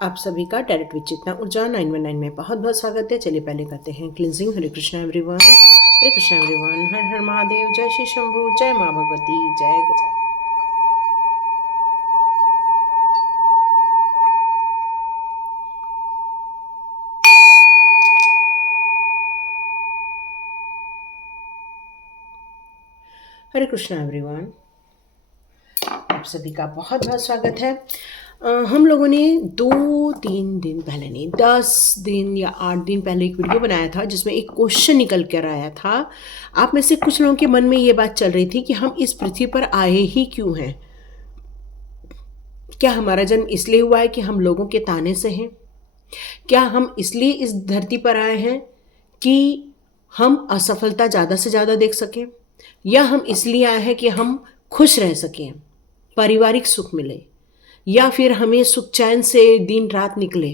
आप सभी का डायरेक्ट विद चेतना ऊर्जा 919 में बहुत बहुत स्वागत है। चलिए पहले करते हैं क्लिनजिंग। हरे कृष्णा एवरीवन, हरे कृष्णा एवरीवन, हर हर महादेव, जय श्री शंभू, जय माँ भगवती, जय गजा। हरे कृष्णा एवरीवन, आप सभी का बहुत बहुत स्वागत है। हम लोगों ने 2-3 दिन पहले नहीं, 10 दिन या 8 दिन पहले एक वीडियो बनाया था जिसमें एक क्वेश्चन निकल कर आया था। आप में से कुछ लोगों के मन में ये बात चल रही थी कि हम इस पृथ्वी पर आए ही क्यों हैं। क्या हमारा जन्म इसलिए हुआ है कि हम लोगों के ताने से हैं? क्या हम इसलिए इस धरती पर आए हैं कि हम असफलता ज़्यादा से ज़्यादा देख सकें, या हम इसलिए आए हैं कि हम खुश रह सकें, पारिवारिक सुख मिले, या फिर हमें सुख चैन से दिन रात निकले,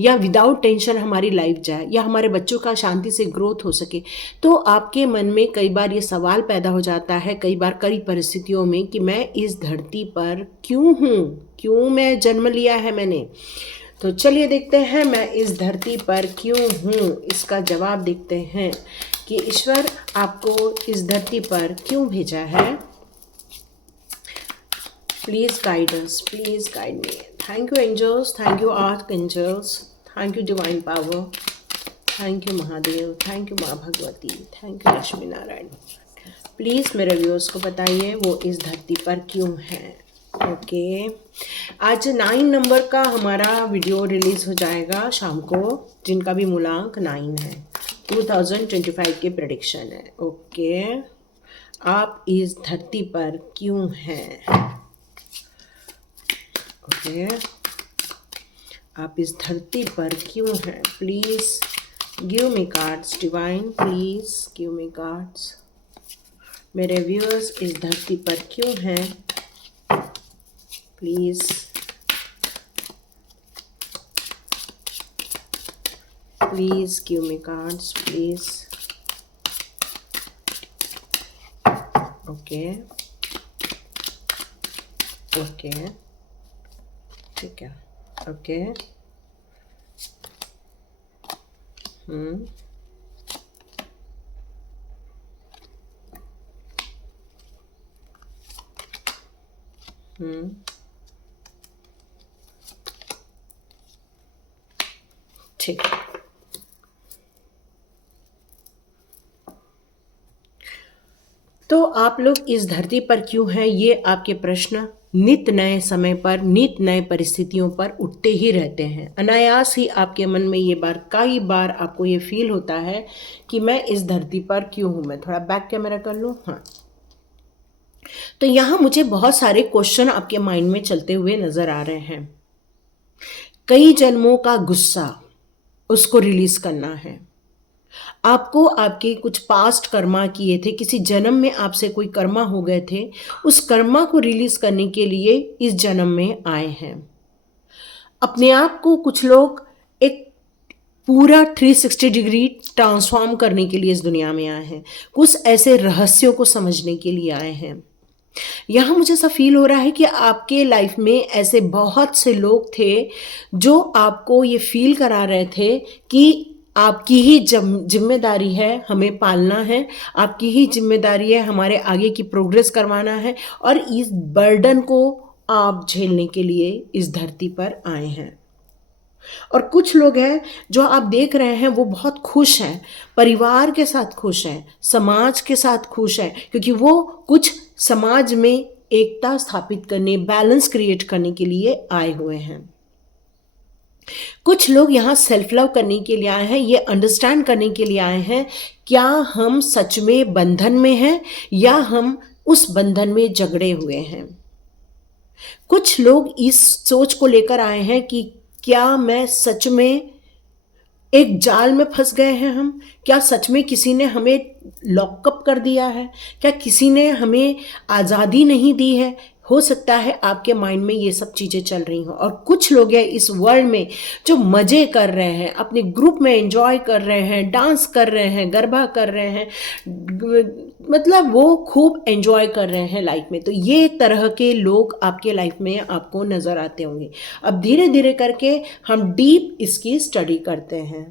या विदाउट टेंशन हमारी लाइफ जाए, या हमारे बच्चों का शांति से ग्रोथ हो सके। तो आपके मन में कई बार ये सवाल पैदा हो जाता है, कई बार कई परिस्थितियों में, कि मैं इस धरती पर क्यों हूँ, क्यों मैं जन्म लिया है मैंने। तो चलिए देखते हैं मैं इस धरती पर क्यों हूँ, इसका जवाब देखते हैं कि ईश्वर आपको इस धरती पर क्यों भेजा है। Please guide us, please guide me. Thank you angels, thank you archangels, thank you divine power, thank you Mahadev, thank you Maa Bhagwati, thank you Lakshmi Narayan. Please मेरे व्यूअर्स को बताइए वो इस धरती पर क्यों हैं। ओके, आज 9 नंबर का हमारा वीडियो रिलीज़ हो जाएगा शाम को, जिनका भी मूलांक 9 है। 2025 के प्रेडिक्शन है। ओके, आप इस धरती पर क्यों हैं। ओके, आप इस धरती पर क्यों हैं। Please give me cards divine, please give me cards. मेरे व्यूअर्स इस धरती पर क्यों हैं, please. Please give me cards, please. Okay okay, ठीक है। ओके, ठीक है। तो आप लोग इस धरती पर क्यों हैं, ये आपके प्रश्न नित नए समय पर, नित नए परिस्थितियों पर उठते ही रहते हैं। अनायास ही आपके मन में ये कई बार आपको ये फील होता है कि मैं इस धरती पर क्यों हूँ। मैं थोड़ा बैक कैमरा कर लूँ। हाँ, तो यहाँ मुझे बहुत सारे क्वेश्चन आपके माइंड में चलते हुए नजर आ रहे हैं। कई जन्मों का गुस्सा, उसको रिलीज करना है आपको। आपके कुछ पास्ट कर्मा किए थे, किसी जन्म में आपसे कोई कर्मा हो गए थे, उस कर्मा को रिलीज करने के लिए इस जन्म में आए हैं। अपने आप को कुछ लोग एक पूरा 360 डिग्री ट्रांसफॉर्म करने के लिए इस दुनिया में आए हैं। कुछ ऐसे रहस्यों को समझने के लिए आए हैं। यहाँ मुझे ऐसा फील हो रहा है कि आपके लाइफ में ऐसे बहुत से लोग थे जो आपको ये फील करा रहे थे कि आपकी ही जिम्मेदारी है हमें पालना है, आपकी ही जिम्मेदारी है हमारे आगे की प्रोग्रेस करवाना है, और इस बर्डन को आप झेलने के लिए इस धरती पर आए हैं। और कुछ लोग हैं जो आप देख रहे हैं वो बहुत खुश हैं, परिवार के साथ खुश हैं, समाज के साथ खुश हैं, क्योंकि वो कुछ समाज में एकता स्थापित करने, बैलेंस क्रिएट करने के लिए आए हुए हैं। कुछ लोग यहाँ सेल्फ लव करने के लिए आए हैं, ये अंडरस्टैंड करने के लिए आए हैं क्या हम सच में बंधन में हैं या हम उस बंधन में जकड़े हुए हैं। कुछ लोग इस सोच को लेकर आए हैं कि क्या मैं सच में एक जाल में फंस गए हैं हम, क्या सच में किसी ने हमें लॉकअप कर दिया है, क्या किसी ने हमें आज़ादी नहीं दी है। हो सकता है आपके माइंड में ये सब चीज़ें चल रही हों। और कुछ लोग हैं इस वर्ल्ड में जो मज़े कर रहे हैं, अपने ग्रुप में एंजॉय कर रहे हैं, डांस कर रहे हैं, गरबा कर रहे हैं, मतलब वो खूब एंजॉय कर रहे हैं लाइफ में। तो ये तरह के लोग आपके लाइफ में आपको नज़र आते होंगे। अब धीरे धीरे करके हम डीप इसकी स्टडी करते हैं।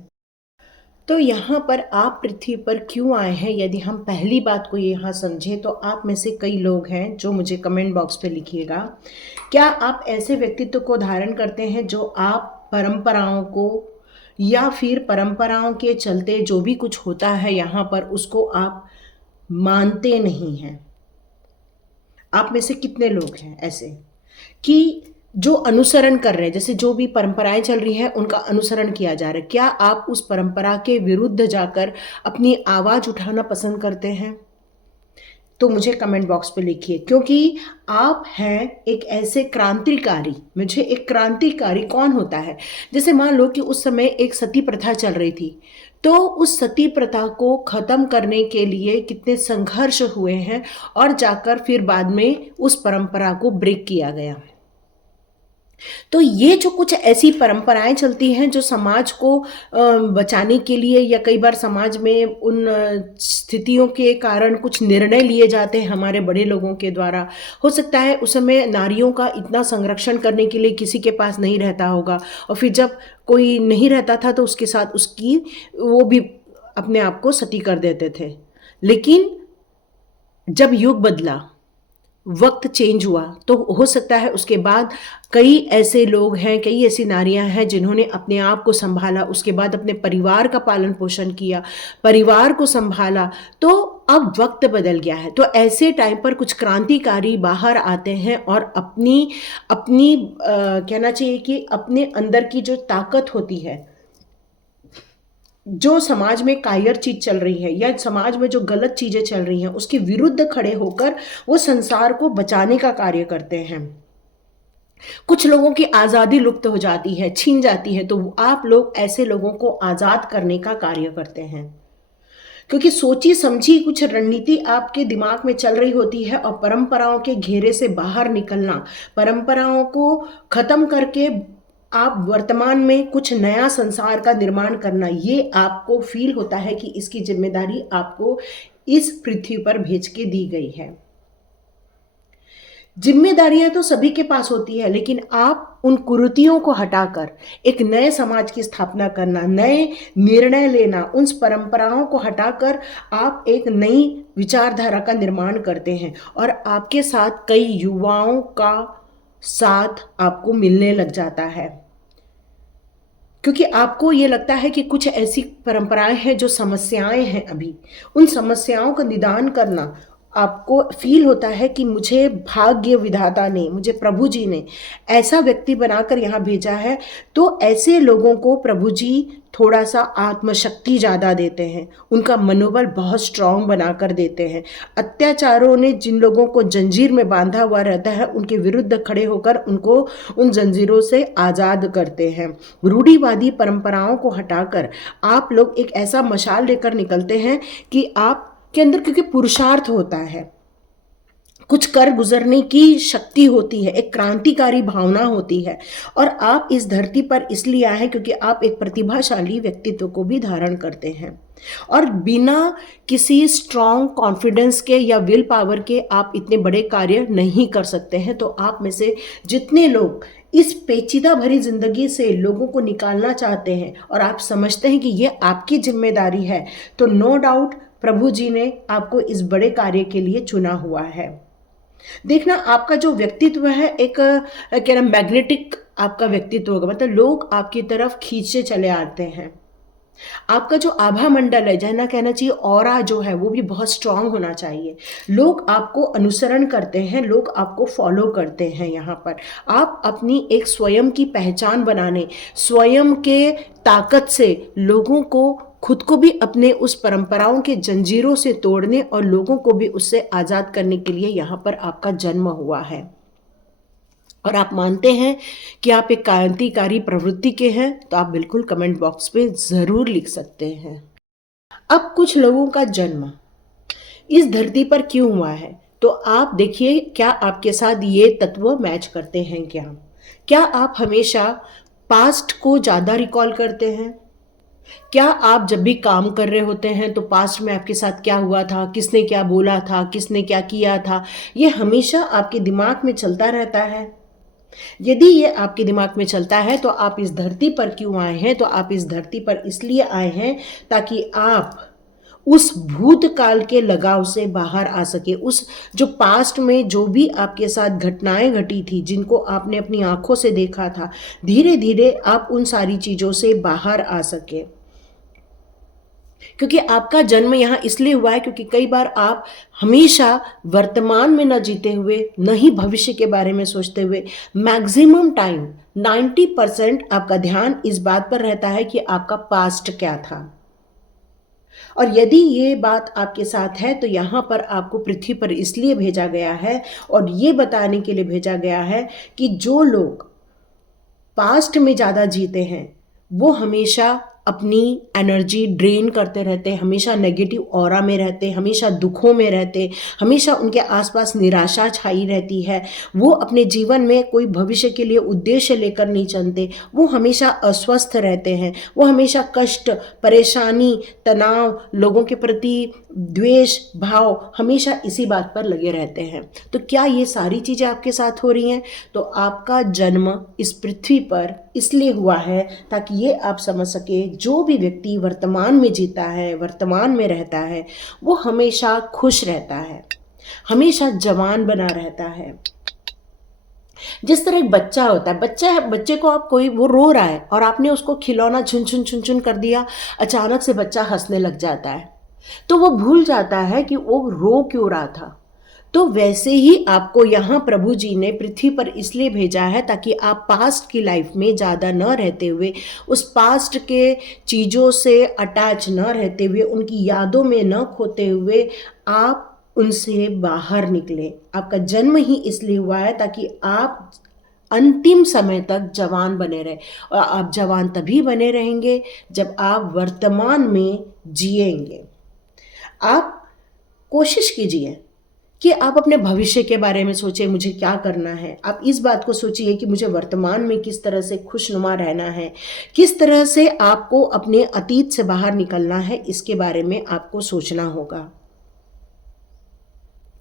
तो यहाँ पर आप पृथ्वी पर क्यों आए हैं, यदि हम पहली बात को यहाँ समझें तो आप में से कई लोग हैं जो मुझे कमेंट बॉक्स पे लिखिएगा, क्या आप ऐसे व्यक्तित्व को धारण करते हैं जो आप परंपराओं को या फिर परंपराओं के चलते जो भी कुछ होता है यहाँ पर उसको आप मानते नहीं हैं? आप में से कितने लोग हैं ऐसे कि जो अनुसरण कर रहे हैं, जैसे जो भी परंपराएं चल रही हैं उनका अनुसरण किया जा रहा है? क्या आप उस परंपरा के विरुद्ध जाकर अपनी आवाज उठाना पसंद करते हैं? तो मुझे कमेंट बॉक्स पे लिखिए, क्योंकि आप हैं एक ऐसे क्रांतिकारी। मुझे एक क्रांतिकारी कौन होता है? जैसे मान लो कि उस समय एक सती प्रथा चल रही थी, तो उस सती प्रथा को खत्म करने के लिए कितने संघर्ष हुए हैं और जाकर फिर बाद में उस परंपरा को ब्रेक किया गया। तो ये जो कुछ ऐसी परंपराएं चलती हैं जो समाज को बचाने के लिए, या कई बार समाज में उन स्थितियों के कारण कुछ निर्णय लिए जाते हैं हमारे बड़े लोगों के द्वारा। हो सकता है उस समय नारियों का इतना संरक्षण करने के लिए किसी के पास नहीं रहता होगा, और फिर जब कोई नहीं रहता था तो उसके साथ उसकी वो भी अपने आप को सती कर देते थे। लेकिन जब युग बदला, वक्त चेंज हुआ, तो हो सकता है उसके बाद कई ऐसे लोग हैं, कई ऐसी नारियां हैं जिन्होंने अपने आप को संभाला, उसके बाद अपने परिवार का पालन पोषण किया, परिवार को संभाला। तो अब वक्त बदल गया है, तो ऐसे टाइम पर कुछ क्रांतिकारी बाहर आते हैं और अपनी अपनी कहना चाहिए कि अपने अंदर की जो ताकत होती है, जो समाज में कायर चीज चल रही है या समाज में जो गलत चीजें चल रही हैं उसके विरुद्ध खड़े होकर वो संसार को बचाने का कार्य करते हैं। कुछ लोगों की आजादी लुप्त हो जाती है, छीन जाती है, तो आप लोग ऐसे लोगों को आजाद करने का कार्य करते हैं, क्योंकि सोची समझी कुछ रणनीति आपके दिमाग में चल रही होती है। और परंपराओं के घेरे से बाहर निकलना, परंपराओं को खत्म करके आप वर्तमान में कुछ नया संसार का निर्माण करना, ये आपको फील होता है कि इसकी जिम्मेदारी आपको इस पृथ्वी पर भेज के दी गई है। जिम्मेदारियां तो सभी के पास होती है, लेकिन आप उन कुरीतियों को हटाकर एक नए समाज की स्थापना करना, नए निर्णय लेना, उन परंपराओं को हटाकर आप एक नई विचारधारा का निर्माण करते हैं। और आपके साथ कई युवाओं का साथ आपको मिलने लग जाता है, क्योंकि आपको ये लगता है कि कुछ ऐसी परंपराएं हैं जो समस्याएं हैं, अभी उन समस्याओं का निदान करना आपको फील होता है कि मुझे भाग्य विधाता ने, मुझे प्रभु जी ने ऐसा व्यक्ति बनाकर यहाँ भेजा है। तो ऐसे लोगों को प्रभु जी थोड़ा सा आत्मशक्ति ज़्यादा देते हैं, उनका मनोबल बहुत स्ट्रांग बनाकर देते हैं। अत्याचारों ने जिन लोगों को जंजीर में बांधा हुआ रहता है उनके विरुद्ध खड़े होकर उनको उन जंजीरों से आज़ाद करते हैं। रूढ़िवादी परंपराओं को हटाकर आप लोग एक ऐसा मशाल लेकर निकलते हैं कि आप के अंदर, क्योंकि पुरुषार्थ होता है, कुछ कर गुजरने की शक्ति होती है, एक क्रांतिकारी भावना होती है, और आप इस धरती पर इसलिए आए हैं क्योंकि आप एक प्रतिभाशाली व्यक्तित्व को भी धारण करते हैं। और बिना किसी स्ट्रॉन्ग कॉन्फिडेंस के या विल पावर के आप इतने बड़े कार्य नहीं कर सकते हैं। तो आप में से जितने लोग इस पेचीदा भरी जिंदगी से लोगों को निकालना चाहते हैं और आप समझते हैं कि ये आपकी जिम्मेदारी है, तो नो डाउट प्रभु जी ने आपको इस बड़े कार्य के लिए चुना हुआ है। देखना, आपका जो व्यक्तित्व है एक क्या नाम मैग्नेटिक आपका व्यक्तित्व होगा, मतलब लोग आपकी तरफ खींचे चले आते हैं। आपका जो आभा मंडल है, जैसा कहना चाहिए ऑरा जो है, वो भी बहुत स्ट्रांग होना चाहिए। लोग आपको अनुसरण करते हैं, लोग आपको फॉलो करते हैं। यहाँ पर आप अपनी एक स्वयं की पहचान बनाने, स्वयं के ताकत से लोगों को, खुद को भी अपने उस परंपराओं के जंजीरों से तोड़ने और लोगों को भी उससे आज़ाद करने के लिए यहाँ पर आपका जन्म हुआ है। और आप मानते हैं कि आप एक क्रांतिकारी प्रवृत्ति के हैं, तो आप बिल्कुल कमेंट बॉक्स पे ज़रूर लिख सकते हैं। अब कुछ लोगों का जन्म इस धरती पर क्यों हुआ है, तो तो आप देखिए क्या आपके साथ ये तत्व मैच करते हैं क्या? क्या आप हमेशा पास्ट को ज़्यादा रिकॉल करते हैं? क्या आप जब भी काम कर रहे होते हैं तो पास्ट में आपके साथ क्या हुआ था, किसने क्या बोला था, किसने क्या किया था, ये हमेशा आपके दिमाग में चलता रहता है? यदि ये आपके दिमाग में चलता है तो आप इस धरती पर क्यों आए हैं? तो आप इस धरती पर इसलिए आए हैं ताकि आप उस भूतकाल के लगाव से बाहर आ सके। उस जो पास्ट में जो भी आपके साथ घटनाएं घटी थी, जिनको आपने अपनी आंखों से देखा था, धीरे धीरे आप उन सारी चीज़ों से बाहर आ सके। क्योंकि आपका जन्म यहाँ इसलिए हुआ है क्योंकि कई बार आप हमेशा वर्तमान में न जीते हुए, न ही भविष्य के बारे में सोचते हुए, मैक्सिमम टाइम 90% आपका ध्यान इस बात पर रहता है कि आपका पास्ट क्या था। और यदि ये बात आपके साथ है तो यहाँ पर आपको पृथ्वी पर इसलिए भेजा गया है और ये बताने के लिए भेजा गया है कि जो लोग पास्ट में ज़्यादा जीते हैं वो हमेशा अपनी एनर्जी ड्रेन करते रहते, हमेशा नेगेटिव ऑरा में रहते, हमेशा दुखों में रहते, हमेशा उनके आसपास निराशा छाई रहती है। वो अपने जीवन में कोई भविष्य के लिए उद्देश्य लेकर नहीं चलते, वो हमेशा अस्वस्थ रहते हैं, वो हमेशा कष्ट, परेशानी, तनाव, लोगों के प्रति द्वेष भाव, हमेशा इसी बात पर लगे रहते हैं। तो क्या ये सारी चीज़ें आपके साथ हो रही हैं? तो आपका जन्म इस पृथ्वी पर इसलिए हुआ है ताकि ये आप समझ सके जो भी व्यक्ति वर्तमान में जीता है, वर्तमान में रहता है, वो हमेशा खुश रहता है, हमेशा जवान बना रहता है। जिस तरह एक बच्चा होता है, बच्चे को आप कोई वो रो रहा है और आपने उसको खिलौना छुन छुन कर दिया, अचानक से बच्चा हंसने लग जाता है, तो वो भूल जाता है कि वो रो क्यों रहा था। तो वैसे ही आपको यहाँ प्रभु जी ने पृथ्वी पर इसलिए भेजा है ताकि आप पास्ट की लाइफ में ज़्यादा न रहते हुए, उस पास्ट के चीज़ों से अटैच न रहते हुए, उनकी यादों में न खोते हुए आप उनसे बाहर निकलें। आपका जन्म ही इसलिए हुआ है ताकि आप अंतिम समय तक जवान बने रहे। और आप जवान तभी बने रहेंगे जब आप वर्तमान में जिएंगे। आप कोशिश कीजिए कि आप अपने भविष्य के बारे में सोचें, मुझे क्या करना है। आप इस बात को सोचिए कि मुझे वर्तमान में किस तरह से खुशनुमा रहना है, किस तरह से आपको अपने अतीत से बाहर निकलना है, इसके बारे में आपको सोचना होगा।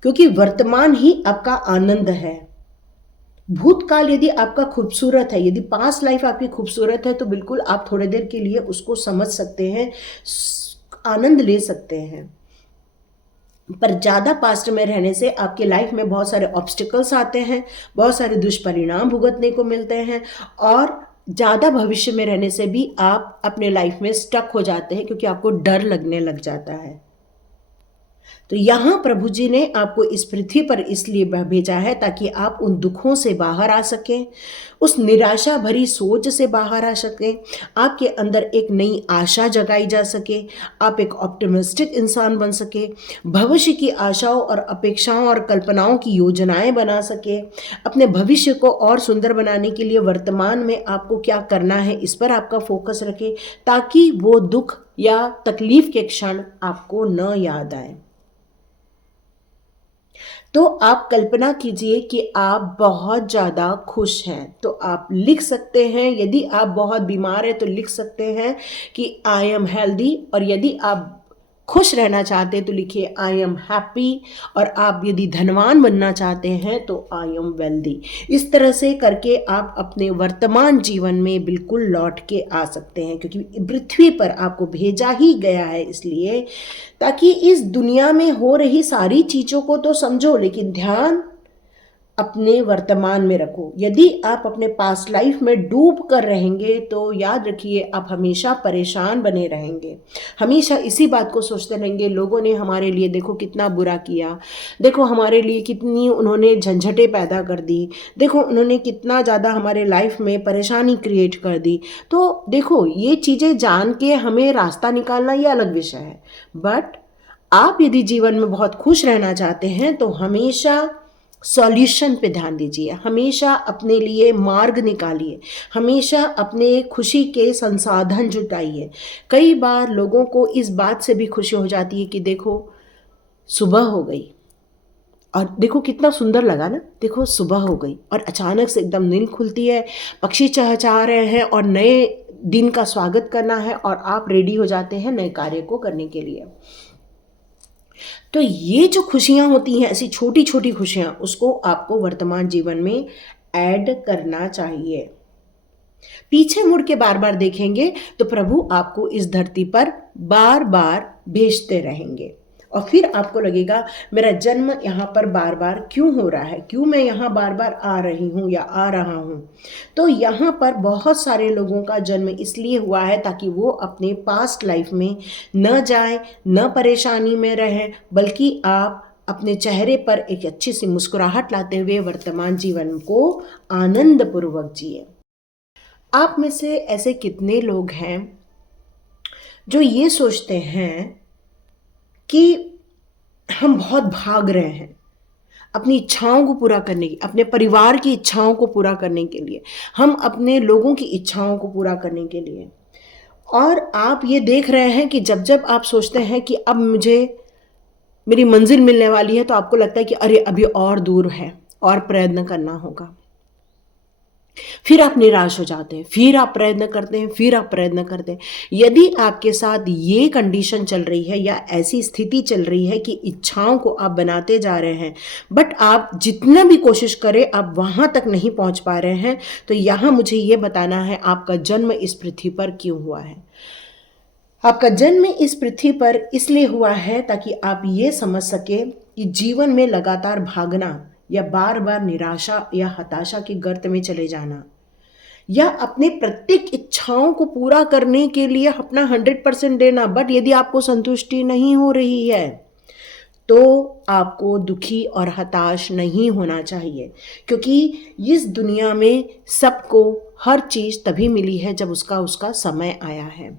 क्योंकि वर्तमान ही आपका आनंद है। भूतकाल यदि आपका खूबसूरत है, यदि पास्ट लाइफ आपकी खूबसूरत है, तो बिल्कुल आप थोड़ी देर के लिए उसको समझ सकते हैं, आनंद ले सकते हैं। पर ज़्यादा पास्ट में रहने से आपके लाइफ में बहुत सारे ऑब्स्टिकल्स आते हैं, बहुत सारे दुष्परिणाम भुगतने को मिलते हैं, और ज़्यादा भविष्य में रहने से भी आप अपने लाइफ में स्टक हो जाते हैं क्योंकि आपको डर लगने लग जाता है। तो यहाँ प्रभु जी ने आपको इस पृथ्वी पर इसलिए भेजा है ताकि आप उन दुखों से बाहर आ सकें, उस निराशा भरी सोच से बाहर आ सकें, आपके अंदर एक नई आशा जगाई जा सके, आप एक ऑप्टिमिस्टिक इंसान बन सके, भविष्य की आशाओं और अपेक्षाओं और कल्पनाओं की योजनाएं बना सके, अपने भविष्य को और सुंदर बनाने के लिए वर्तमान में आपको क्या करना है इस पर आपका फोकस रखें, ताकि वो दुख या तकलीफ के क्षण आपको न याद आए। तो आप कल्पना कीजिए कि आप बहुत ज़्यादा खुश हैं, तो आप लिख सकते हैं, यदि आप बहुत बीमार हैं तो लिख सकते हैं कि आई एम हेल्दी, और यदि आप खुश रहना चाहते हैं तो लिखिए आई एम हैप्पी, और आप यदि धनवान बनना चाहते हैं तो आई एम वेल्दी। इस तरह से करके आप अपने वर्तमान जीवन में बिल्कुल लौट के आ सकते हैं, क्योंकि पृथ्वी पर आपको भेजा ही गया है इसलिए ताकि इस दुनिया में हो रही सारी चीज़ों को तो समझो, लेकिन ध्यान अपने वर्तमान में रखो। यदि आप अपने पास्ट लाइफ में डूब कर रहेंगे तो याद रखिए आप हमेशा परेशान बने रहेंगे, हमेशा इसी बात को सोचते रहेंगे, लोगों ने हमारे लिए देखो कितना बुरा किया, देखो हमारे लिए कितनी उन्होंने झंझटें पैदा कर दी, देखो उन्होंने कितना ज़्यादा हमारे लाइफ में परेशानी क्रिएट कर दी। तो देखो ये चीज़ें जान के हमें रास्ता निकालना ये अलग विषय है, बट आप यदि जीवन में बहुत खुश रहना चाहते हैं तो हमेशा सॉल्यूशन पे ध्यान दीजिए, हमेशा अपने लिए मार्ग निकालिए, हमेशा अपने खुशी के संसाधन जुटाइए। कई बार लोगों को इस बात से भी खुशी हो जाती है कि देखो सुबह हो गई, और देखो कितना सुंदर लगा ना, देखो सुबह हो गई और अचानक से एकदम नींद खुलती है, पक्षी चहचहा रहे हैं और नए दिन का स्वागत करना है और आप रेडी हो जाते हैं नए कार्य को करने के लिए। तो ये जो खुशियाँ होती हैं, ऐसी छोटी छोटी खुशियाँ, उसको आपको वर्तमान जीवन में ऐड करना चाहिए। पीछे मुड़ के बार बार देखेंगे तो प्रभु आपको इस धरती पर बार बार भेजते रहेंगे और फिर आपको लगेगा मेरा जन्म यहाँ पर बार बार क्यों हो रहा है, क्यों मैं यहाँ बार बार आ रही हूँ या आ रहा हूँ। तो यहाँ पर बहुत सारे लोगों का जन्म इसलिए हुआ है ताकि वो अपने पास्ट लाइफ में न जाए, न परेशानी में रहें, बल्कि आप अपने चेहरे पर एक अच्छी सी मुस्कुराहट लाते हुए वर्तमान जीवन को आनंद पूर्वक जिए। आप में से ऐसे कितने लोग हैं जो ये सोचते हैं कि हम बहुत भाग रहे हैं अपनी इच्छाओं को पूरा करने की, अपने परिवार की इच्छाओं को पूरा करने के लिए, हम अपने लोगों की इच्छाओं को पूरा करने के लिए, और आप ये देख रहे हैं कि जब जब आप सोचते हैं कि अब मुझे मेरी मंजिल मिलने वाली है तो आपको लगता है कि अरे अभी और दूर है और प्रयत्न करना होगा। फिर आप निराश हो जाते हैं, फिर आप प्रयत्न करते हैं, फिर आप प्रयत्न करते हैं। यदि आपके साथ ये कंडीशन चल रही है या ऐसी स्थिति चल रही है कि इच्छाओं को आप बनाते जा रहे हैं बट आप जितना भी कोशिश करें आप वहाँ तक नहीं पहुँच पा रहे हैं, तो यहाँ मुझे ये बताना है आपका जन्म इस पृथ्वी पर क्यों हुआ है। आपका जन्म इस पृथ्वी पर इसलिए हुआ है ताकि आप ये समझ सके कि जीवन में लगातार भागना या बार बार निराशा या हताशा के गर्त में चले जाना या अपने प्रत्येक इच्छाओं को पूरा करने के लिए अपना 100% देना, बट यदि आपको संतुष्टि नहीं हो रही है तो आपको दुखी और हताश नहीं होना चाहिए, क्योंकि इस दुनिया में सबको हर चीज़ तभी मिली है जब उसका उसका समय आया है।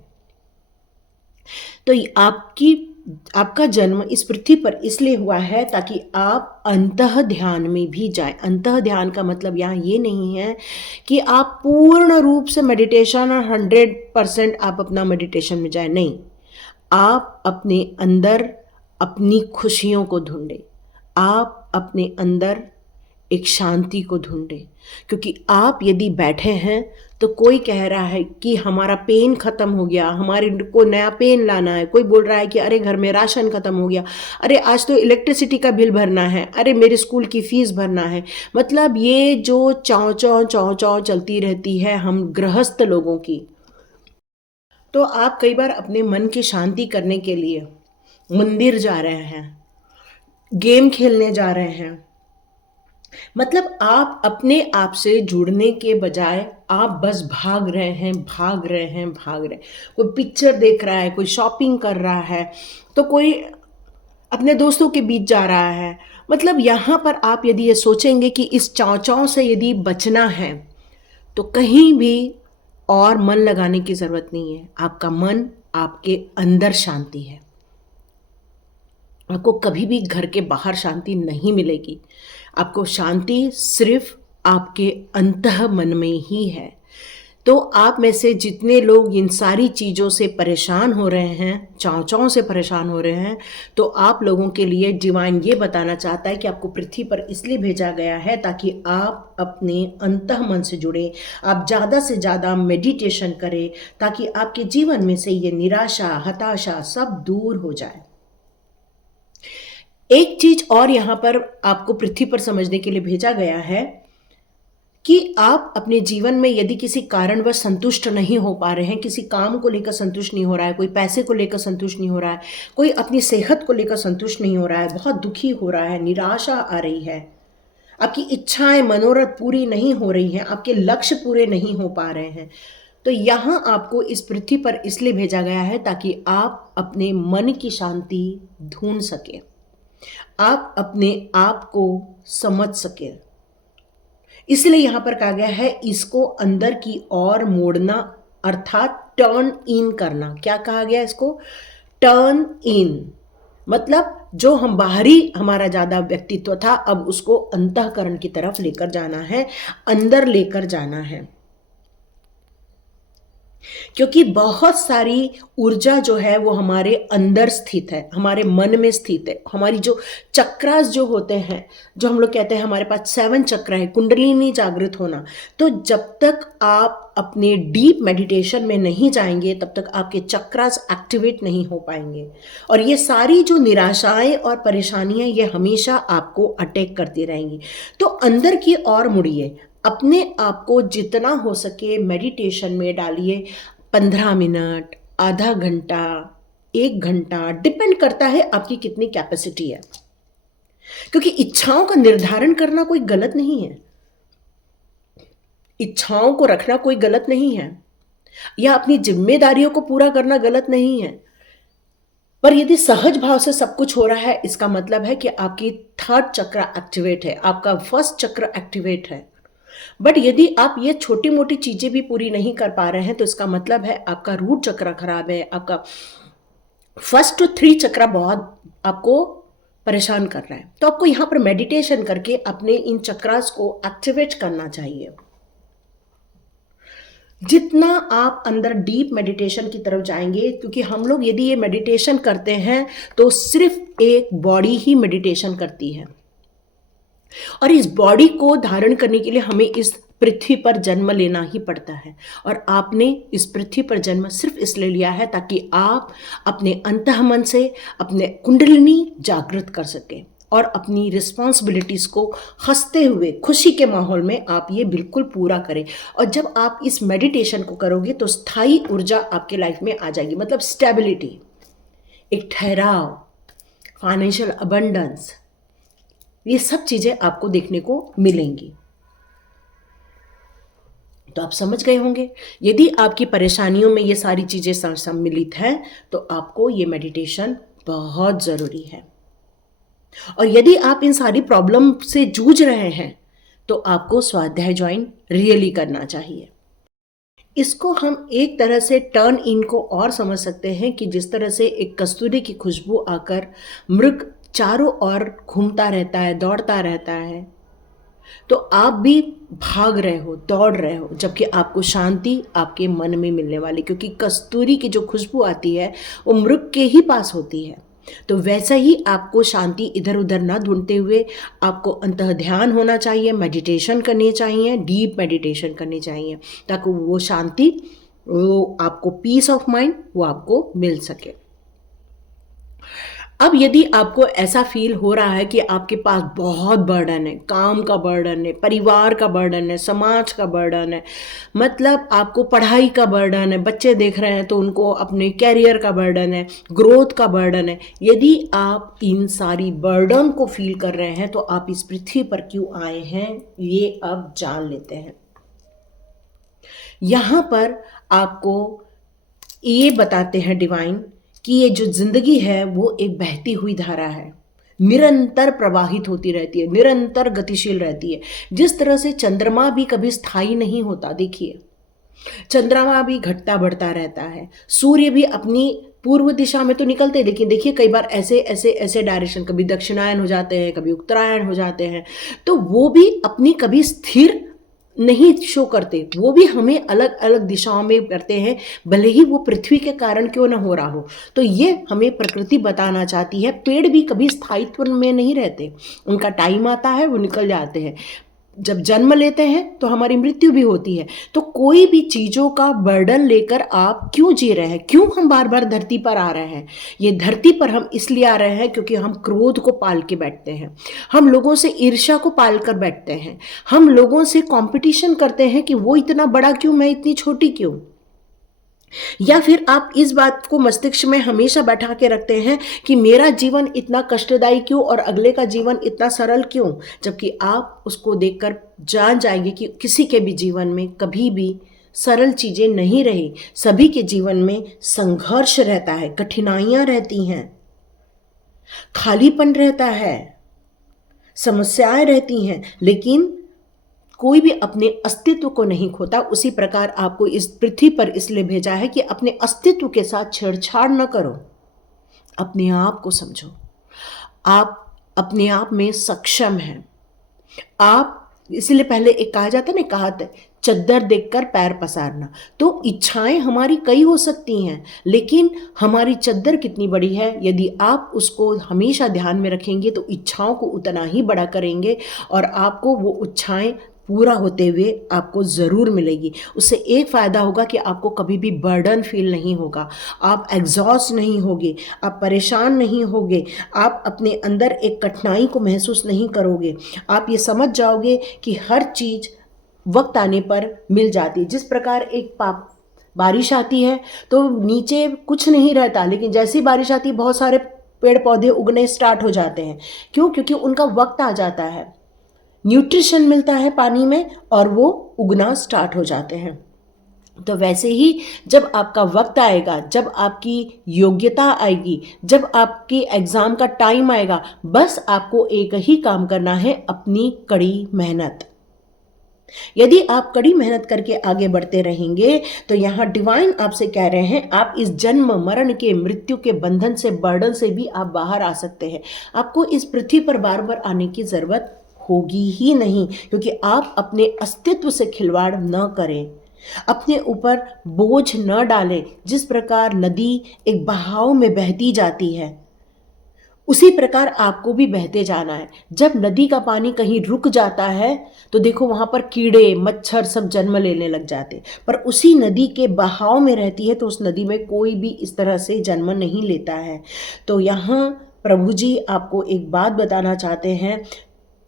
तो आपका जन्म इस पृथ्वी पर इसलिए हुआ है ताकि आप अंतः ध्यान में भी जाएं। अंतः ध्यान का मतलब यहाँ ये नहीं है कि आप पूर्ण रूप से मेडिटेशन और 100% आप अपना मेडिटेशन में जाएं, नहीं। आप अपने अंदर अपनी खुशियों को ढूंढें, आप अपने अंदर एक शांति को ढूंढें, क्योंकि आप यदि बैठे हैं तो कोई कह रहा है कि हमारा पेन ख़त्म हो गया, हमारे को नया पेन लाना है, कोई बोल रहा है कि अरे घर में राशन ख़त्म हो गया, अरे आज तो इलेक्ट्रिसिटी का बिल भरना है, अरे मेरे स्कूल की फ़ीस भरना है। मतलब ये जो चाव चाव चलती रहती है हम गृहस्थ लोगों की, तो आप कई बार अपने मन की शांति करने के लिए मंदिर जा रहे हैं, गेम खेलने जा रहे हैं, मतलब आप अपने आप से जुड़ने के बजाय आप बस भाग रहे हैं, भाग रहे हैं, भाग रहे हैं। कोई पिक्चर देख रहा है, कोई शॉपिंग कर रहा है, तो कोई अपने दोस्तों के बीच जा रहा है। मतलब यहाँ पर आप यदि ये सोचेंगे कि इस चाव से यदि बचना है तो कहीं भी और मन लगाने की ज़रूरत नहीं है। आपका मन आपके अंदर शांति है, आपको कभी भी घर के बाहर शांति नहीं मिलेगी। आपको शांति सिर्फ आपके अंतः मन में ही है। तो आप में से जितने लोग इन सारी चीज़ों से परेशान हो रहे हैं, चाव से परेशान हो रहे हैं, तो आप लोगों के लिए डिवाइन ये बताना चाहता है कि आपको पृथ्वी पर इसलिए भेजा गया है ताकि आप अपने अंतः मन से जुड़ें, आप ज़्यादा से ज़्यादा मेडिटेशन करें, ताकि आपके जीवन में से ये निराशा, हताशा सब दूर हो जाए। एक चीज और यहाँ पर आपको पृथ्वी पर समझने के लिए भेजा गया है कि आप अपने जीवन में यदि किसी कारणवश संतुष्ट नहीं हो पा रहे हैं, किसी काम को लेकर संतुष्ट नहीं हो रहा है, कोई पैसे को लेकर संतुष्ट नहीं हो रहा है, कोई अपनी सेहत को लेकर संतुष्ट नहीं हो रहा है, बहुत दुखी हो रहा है, निराशा आ रही है, आपकी इच्छाएं मनोरथ पूरी नहीं हो रही हैं, आपके लक्ष्य पूरे नहीं हो पा रहे हैं, तो यहाँ आपको इस पृथ्वी पर इसलिए भेजा गया है ताकि आप अपने मन की शांति ढूंढ सकें, आप अपने आप को समझ सके। इसलिए यहाँ पर कहा गया है इसको अंदर की ओर मोड़ना, अर्थात टर्न इन करना। क्या कहा गया इसको? टर्न इन, मतलब जो हम बाहरी हमारा ज़्यादा व्यक्तित्व था अब उसको अंतःकरण की तरफ लेकर जाना है, अंदर लेकर जाना है। क्योंकि बहुत सारी ऊर्जा जो है वो हमारे अंदर स्थित है, हमारे मन में स्थित है। हमारी जो चक्रास जो होते हैं, जो हम लोग कहते हैं हमारे पास 7 चक्र है, कुंडलिनी जागृत होना। तो जब तक आप अपने डीप मेडिटेशन में नहीं जाएंगे तब तक आपके चक्रास एक्टिवेट नहीं हो पाएंगे, और ये सारी जो निराशाएं और परेशानियां ये हमेशा आपको अटैक करती रहेंगी। तो अंदर की ओर मुड़िए, अपने आप को जितना हो सके मेडिटेशन में डालिए। 15 मिनट, आधा घंटा, 1 घंटा, डिपेंड करता है आपकी कितनी कैपेसिटी है। क्योंकि इच्छाओं का निर्धारण करना कोई गलत नहीं है, इच्छाओं को रखना कोई गलत नहीं है, या अपनी जिम्मेदारियों को पूरा करना गलत नहीं है। पर यदि सहज भाव से सब कुछ हो रहा है, इसका मतलब है कि आपकी 3rd चक्र एक्टिवेट है, आपका 1st चक्र एक्टिवेट है। बट यदि आप ये छोटी मोटी चीजें भी पूरी नहीं कर पा रहे हैं तो इसका मतलब है आपका रूट चक्र खराब है, आपका 1st to 3 चक्र बहुत आपको परेशान कर रहा है। तो आपको यहां पर मेडिटेशन करके अपने इन चक्रास को एक्टिवेट करना चाहिए। जितना आप अंदर डीप मेडिटेशन की तरफ जाएंगे, क्योंकि हम लोग यदि ये मेडिटेशन करते हैं तो सिर्फ एक बॉडी ही मेडिटेशन करती है, और इस बॉडी को धारण करने के लिए हमें इस पृथ्वी पर जन्म लेना ही पड़ता है। और आपने इस पृथ्वी पर जन्म सिर्फ इसलिए लिया है ताकि आप अपने अंतःमन से अपने कुंडलिनी जागृत कर सकें और अपनी रिस्पॉन्सिबिलिटीज को हंसते हुए खुशी के माहौल में आप ये बिल्कुल पूरा करें। और जब आप इस मेडिटेशन को करोगे तो स्थायी ऊर्जा आपके लाइफ में आ जाएगी, मतलब स्टेबिलिटी, एक ठहराव, फाइनेंशियल अबंडेंस, ये सब चीजें आपको देखने को मिलेंगी। तो आप समझ गए होंगे, यदि आपकी परेशानियों में ये सारी चीजें सम्मिलित हैं तो आपको ये मेडिटेशन बहुत जरूरी है। और यदि आप इन सारी प्रॉब्लम से जूझ रहे हैं तो आपको स्वाध्याय ज्वाइन रियली करना चाहिए। इसको हम एक तरह से टर्न इन को और समझ सकते हैं कि जिस तरह से एक कस्तूरी की खुशबू आकर मृग चारों ओर घूमता रहता है, दौड़ता रहता है, तो आप भी भाग रहे हो, दौड़ रहे हो, जबकि आपको शांति आपके मन में मिलने वाली, क्योंकि कस्तूरी की जो खुशबू आती है वो मृग के ही पास होती है। तो वैसा ही आपको शांति इधर उधर ना ढूंढते हुए आपको अंतः ध्यान होना चाहिए, मेडिटेशन करनी चाहिए, डीप मेडिटेशन करनी चाहिए, ताकि वो शांति, वो आपको पीस ऑफ माइंड वो आपको मिल सके। अब यदि आपको ऐसा फील हो रहा है कि आपके पास बहुत बर्डन है, काम का बर्डन है, परिवार का बर्डन है, समाज का बर्डन है, मतलब आपको पढ़ाई का बर्डन है, बच्चे देख रहे हैं तो उनको अपने कैरियर का बर्डन है, ग्रोथ का बर्डन है, यदि आप इन सारी बर्डन को फील कर रहे हैं तो आप इस पृथ्वी पर क्यों आए हैं ये अब जान लेते हैं। यहां पर आपको ये बताते हैं डिवाइन कि ये जो जिंदगी है वो एक बहती हुई धारा है, निरंतर प्रवाहित होती रहती है, निरंतर गतिशील रहती है। जिस तरह से चंद्रमा भी कभी स्थायी नहीं होता, देखिए चंद्रमा भी घटता बढ़ता रहता है, सूर्य भी अपनी पूर्व दिशा में तो निकलते हैं, लेकिन देखिए कई बार ऐसे ऐसे ऐसे डायरेक्शन, कभी दक्षिणायन हो जाते हैं, कभी उत्तरायण हो जाते हैं, तो वो भी अपनी कभी स्थिर नहीं शो करते, वो भी हमें अलग अलग दिशाओं में करते हैं, भले ही वो पृथ्वी के कारण क्यों ना हो रहा हो। तो ये हमें प्रकृति बताना चाहती है, पेड़ भी कभी स्थायित्व में नहीं रहते, उनका टाइम आता है वो निकल जाते हैं, जब जन्म लेते हैं तो हमारी मृत्यु भी होती है। तो कोई भी चीज़ों का बर्डन लेकर आप क्यों जी रहे हैं, क्यों हम बार बार धरती पर आ रहे हैं? ये धरती पर हम इसलिए आ रहे हैं क्योंकि हम क्रोध को पाल के बैठते हैं, हम लोगों से ईर्ष्या को पाल कर बैठते हैं, हम लोगों से कंपटीशन करते हैं कि वो इतना बड़ा क्यों, मैं इतनी छोटी क्यों। या फिर आप इस बात को मस्तिष्क में हमेशा बैठा के रखते हैं कि मेरा जीवन इतना कष्टदायी क्यों और अगले का जीवन इतना सरल क्यों, जबकि आप उसको देखकर जान जाएंगे कि किसी के भी जीवन में कभी भी सरल चीजें नहीं रही, सभी के जीवन में संघर्ष रहता है, कठिनाइयां रहती हैं, खालीपन रहता है, समस्याएं रहती हैं, लेकिन कोई भी अपने अस्तित्व को नहीं खोता। उसी प्रकार आपको इस पृथ्वी पर इसलिए भेजा है कि अपने अस्तित्व के साथ छेड़छाड़ न करो, अपने आप को समझो, आप अपने आप में सक्षम हैं। आप इसलिए पहले एक कहा जाता है ना, कहा चद्दर देखकर पैर पसारना। तो इच्छाएं हमारी कई हो सकती हैं, लेकिन हमारी चद्दर कितनी बड़ी है, यदि आप उसको हमेशा ध्यान में रखेंगे तो इच्छाओं को उतना ही बड़ा करेंगे और आपको वो इच्छाएं पूरा होते हुए आपको ज़रूर मिलेगी। उससे एक फ़ायदा होगा कि आपको कभी भी बर्डन फील नहीं होगा, आप एग्जॉस्ट नहीं होगे, आप परेशान नहीं होगे, आप अपने अंदर एक कठिनाई को महसूस नहीं करोगे। आप ये समझ जाओगे कि हर चीज़ वक्त आने पर मिल जाती है। जिस प्रकार एक बारिश आती है तो नीचे कुछ नहीं रहता, लेकिन जैसी बारिश आती है बहुत सारे पेड़ पौधे उगने स्टार्ट हो जाते हैं। क्यों? क्योंकि उनका वक्त आ जाता है, न्यूट्रिशन मिलता है पानी में और वो उगना स्टार्ट हो जाते हैं। तो वैसे ही जब आपका वक्त आएगा, जब आपकी योग्यता आएगी, जब आपके एग्ज़ाम का टाइम आएगा, बस आपको एक ही काम करना है, अपनी कड़ी मेहनत। यदि आप कड़ी मेहनत करके आगे बढ़ते रहेंगे तो यहाँ डिवाइन आपसे कह रहे हैं आप इस जन्म मरण के मृत्यु के बंधन से, बर्डन से भी आप बाहर आ सकते हैं। आपको इस पृथ्वी पर बार बार आने की ज़रूरत होगी ही नहीं, क्योंकि आप अपने अस्तित्व से खिलवाड़ न करें, अपने ऊपर बोझ न डालें। जिस प्रकार नदी एक बहाव में बहती जाती है, उसी प्रकार आपको भी बहते जाना है। जब नदी का पानी कहीं रुक जाता है तो देखो वहाँ पर कीड़े मच्छर सब जन्म लेने लग जाते, पर उसी नदी के बहाव में रहती है तो उस नदी में कोई भी इस तरह से जन्म नहीं लेता है। तो यहाँ प्रभु जी आपको एक बात बताना चाहते हैं,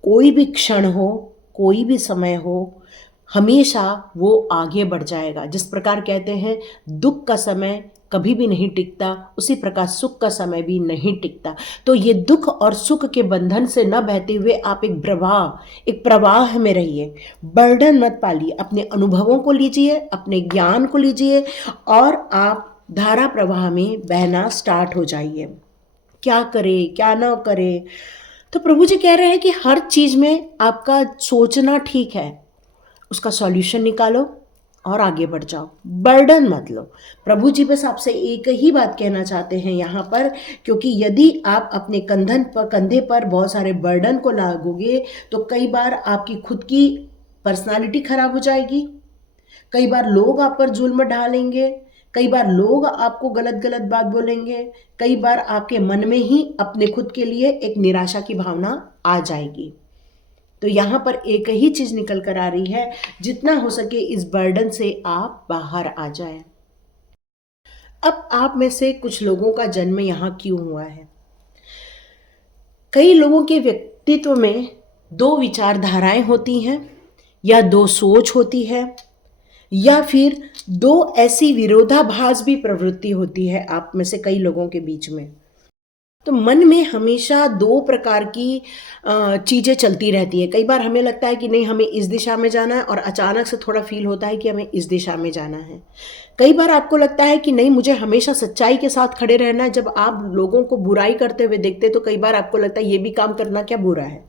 कोई भी क्षण हो, कोई भी समय हो, हमेशा वो आगे बढ़ जाएगा। जिस प्रकार कहते हैं दुख का समय कभी भी नहीं टिकता, उसी प्रकार सुख का समय भी नहीं टिकता। तो ये दुख और सुख के बंधन से न बहते हुए आप एक प्रवाह में रहिए, बर्डन मत पालिए, अपने अनुभवों को लीजिए, अपने ज्ञान को लीजिए और आप धारा प्रवाह में बहना स्टार्ट हो जाइए। क्या करे क्या ना करे, तो प्रभु जी कह रहे हैं कि हर चीज़ में आपका सोचना ठीक है, उसका सॉल्यूशन निकालो और आगे बढ़ जाओ, बर्डन मत लो। प्रभु जी बस आपसे एक ही बात कहना चाहते हैं यहाँ पर, क्योंकि यदि आप अपने कंधे पर बहुत सारे बर्डन को लागोगे तो कई बार आपकी खुद की पर्सनालिटी खराब हो जाएगी, कई बार लोग आप पर जुल्म ढालेंगे, कई बार लोग आपको गलत गलत बात बोलेंगे, कई बार आपके मन में ही अपने खुद के लिए एक निराशा की भावना आ जाएगी। तो यहाँ पर एक ही चीज़ निकल कर आ रही है, जितना हो सके इस बर्डन से आप बाहर आ जाएं। अब आप में से कुछ लोगों का जन्म यहाँ क्यों हुआ है? कई लोगों के व्यक्तित्व में दो विचारधाराएं होती हैं, या दो सोच होती है, या फिर दो ऐसी विरोधाभास भी प्रवृत्ति होती है आप में से कई लोगों के बीच में। तो मन में हमेशा दो प्रकार की चीज़ें चलती रहती है। कई बार हमें लगता है कि नहीं हमें इस दिशा में जाना है, और अचानक से थोड़ा फील होता है कि हमें इस दिशा में जाना है। कई बार आपको लगता है कि नहीं मुझे हमेशा सच्चाई के साथ खड़े रहना है। जब आप लोगों को बुराई करते हुए देखते तो कई बार आपको लगता है ये भी काम करना क्या बुरा है,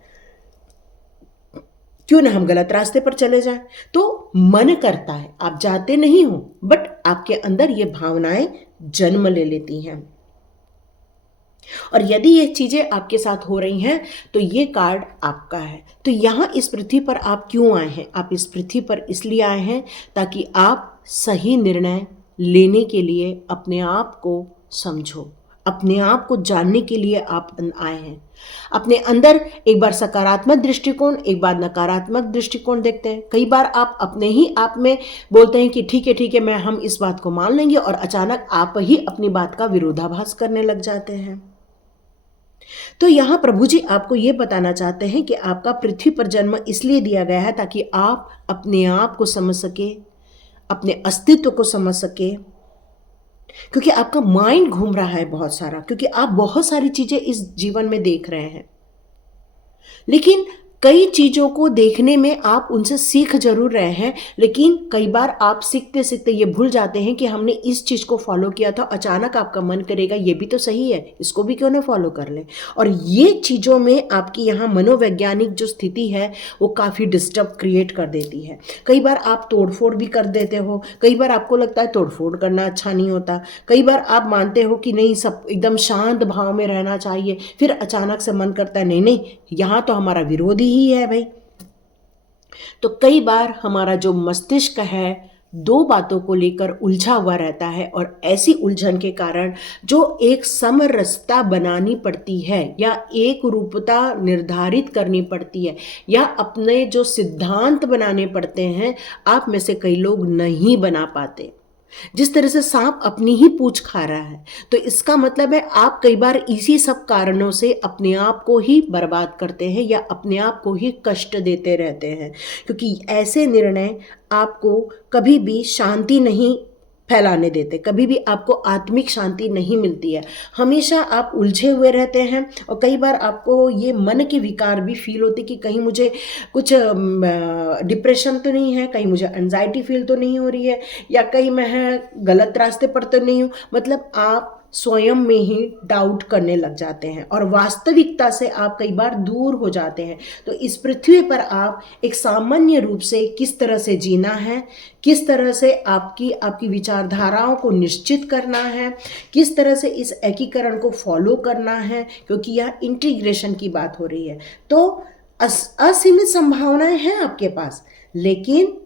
क्यों ना हम गलत रास्ते पर चले जाएं। तो मन करता है, आप जाते नहीं हो, बट आपके अंदर ये भावनाएं जन्म ले लेती हैं। और यदि ये चीज़ें आपके साथ हो रही हैं तो ये कार्ड आपका है। तो यहाँ इस पृथ्वी पर आप क्यों आए हैं? आप इस पृथ्वी पर इसलिए आए हैं ताकि आप सही निर्णय लेने के लिए अपने आप को समझो, अपने आप को जानने के लिए आप आए हैं। अपने अंदर एक बार सकारात्मक दृष्टिकोण, एक बार नकारात्मक दृष्टिकोण देखते हैं। कई बार आप अपने ही आप में बोलते हैं कि ठीक है मैं हम इस बात को मान लेंगे, और अचानक आप ही अपनी बात का विरोधाभास करने लग जाते हैं। तो यहाँ प्रभु जी आपको ये बताना चाहते हैं कि आपका पृथ्वी पर जन्म इसलिए दिया गया है ताकि आप अपने आप को समझ सके, अपने अस्तित्व को समझ सके, क्योंकि आपका माइंड घूम रहा है बहुत सारा, क्योंकि आप बहुत सारी चीजें इस जीवन में देख रहे हैं, लेकिन कई चीज़ों को देखने में आप उनसे सीख जरूर रहे हैं, लेकिन कई बार आप सीखते सीखते ये भूल जाते हैं कि हमने इस चीज़ को फॉलो किया था। अचानक आपका मन करेगा ये भी तो सही है, इसको भी क्यों ना फॉलो कर लें। और ये चीज़ों में आपकी यहाँ मनोवैज्ञानिक जो स्थिति है वो काफ़ी डिस्टर्ब क्रिएट कर देती है। कई बार आप तोड़फोड़ भी कर देते हो, कई बार आपको लगता है तोड़फोड़ करना अच्छा नहीं होता, कई बार आप मानते हो कि नहीं सब एकदम शांत भाव में रहना चाहिए, फिर अचानक से मन करता है नहीं नहीं यहाँ तो हमारा विरोधी ही है भाई। तो कई बार हमारा जो मस्तिष्क है दो बातों को लेकर उलझा हुआ रहता है, और ऐसी उलझन के कारण जो एक समरसता बनानी पड़ती है या एक रूपता निर्धारित करनी पड़ती है या अपने जो सिद्धांत बनाने पड़ते हैं, आप में से कई लोग नहीं बना पाते। जिस तरह से सांप अपनी ही पूंछ खा रहा है, तो इसका मतलब है आप कई बार इसी सब कारणों से अपने आप को ही बर्बाद करते हैं या अपने आप को ही कष्ट देते रहते हैं, क्योंकि ऐसे निर्णय आपको कभी भी शांति नहीं फैलाने देते, कभी भी आपको आत्मिक शांति नहीं मिलती है। हमेशा आप उलझे हुए रहते हैं, और कई बार आपको ये मन के विकार भी फील होती कि कहीं मुझे कुछ डिप्रेशन तो नहीं है, कहीं मुझे एंजाइटी फील तो नहीं हो रही है, या कहीं मैं गलत रास्ते पर तो नहीं हूँ। मतलब आप स्वयं में ही डाउट करने लग जाते हैं और वास्तविकता से आप कई बार दूर हो जाते हैं। तो इस पृथ्वी पर आप एक सामान्य रूप से किस तरह से जीना है, किस तरह से आपकी विचारधाराओं को निश्चित करना है, किस तरह से इस एकीकरण को फॉलो करना है, क्योंकि यह इंटीग्रेशन की बात हो रही है। तो असीमित संभावनाएं हैं आपके पास, लेकिन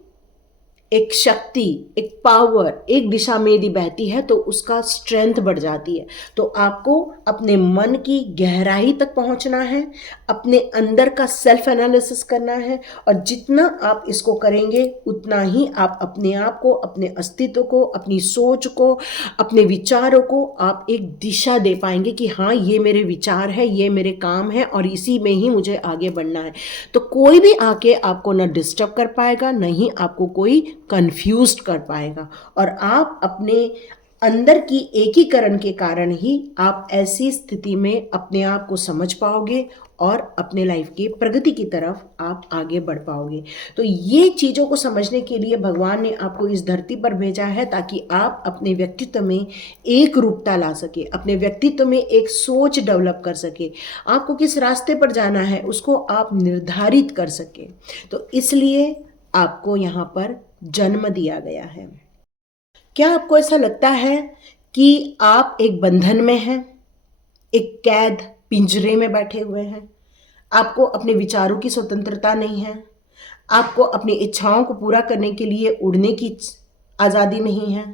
एक शक्ति, एक पावर एक दिशा में यदि बहती है तो उसका स्ट्रेंथ बढ़ जाती है। तो आपको अपने मन की गहराई तक पहुंचना है, अपने अंदर का सेल्फ एनालिसिस करना है, और जितना आप इसको करेंगे उतना ही आप अपने आप को, अपने अस्तित्व को, अपनी सोच को, अपने विचारों को आप एक दिशा दे पाएंगे कि हाँ, ये मेरे विचार है, ये मेरे काम है और इसी में ही मुझे आगे बढ़ना है। तो कोई भी आके आपको ना डिस्टर्ब कर पाएगा, ना ही आपको कोई कंफ्यूज्ड कर पाएगा, और आप अपने अंदर की एकीकरण के कारण ही आप ऐसी स्थिति में अपने आप को समझ पाओगे और अपने लाइफ की प्रगति की तरफ आप आगे बढ़ पाओगे। तो ये चीज़ों को समझने के लिए भगवान ने आपको इस धरती पर भेजा है, ताकि आप अपने व्यक्तित्व में एक रूपता ला सके, अपने व्यक्तित्व में एक सोच डेवलप कर सके, आपको किस रास्ते पर जाना है उसको आप निर्धारित कर सके। तो इसलिए आपको यहाँ पर जन्म दिया गया है। क्या आपको ऐसा लगता है कि आप एक बंधन में हैं, एक कैद पिंजरे में बैठे हुए हैं, आपको अपने विचारों की स्वतंत्रता नहीं है, आपको अपनी इच्छाओं को पूरा करने के लिए उड़ने की आज़ादी नहीं है,